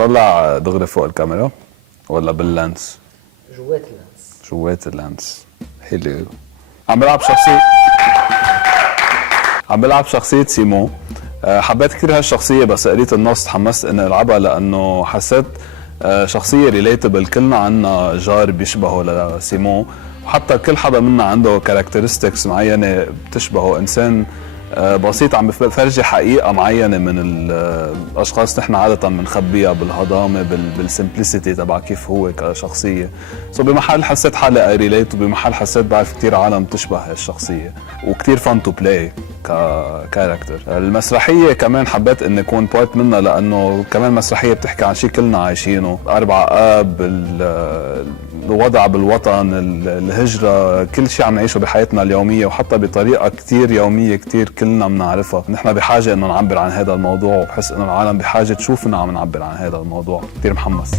طلع دغري فوق الكاميرا ولا باللانس؟ جوات اللانس. جوات اللانس. حلو. عم بلعب شخصية سيمون. حبيت كثير هالشخصية، بس قريت النص تحمست اني العبها لانه حسيت شخصية ريليتبل. كلنا عنا جار بيشبهه لسيمون، وحتى كل حدا منا عنده كاركترستكس معينة بتشبهه. انسان بسيط عم بفرجي حقيقة معينة من الأشخاص نحن عادة بنخبيها بالهضامة بالسمبلسيتي تبع كيف هو كشخصية. بمحل حسيت حالي ريليت، وبمحل حسيت بعرف كتير عالم تشبه هالشخصية، وكتير فان تو بلاي ككاركتر. المسرحية كمان حبيت اني اكون بارت منها، لانه كمان مسرحية بتحكي عن شيء كلنا عايشينه، 4 آب، الوضع بالوطن، الهجرة، كل شيء عم نعيشه بحياتنا اليومية، وحتى بطريقة كتير يومية كتير كلنا بنعرفها. نحن بحاجة انه نعبر عن هذا الموضوع، وبحس انه العالم بحاجة تشوفنا عم نعبر عن هذا الموضوع. كتير محمس.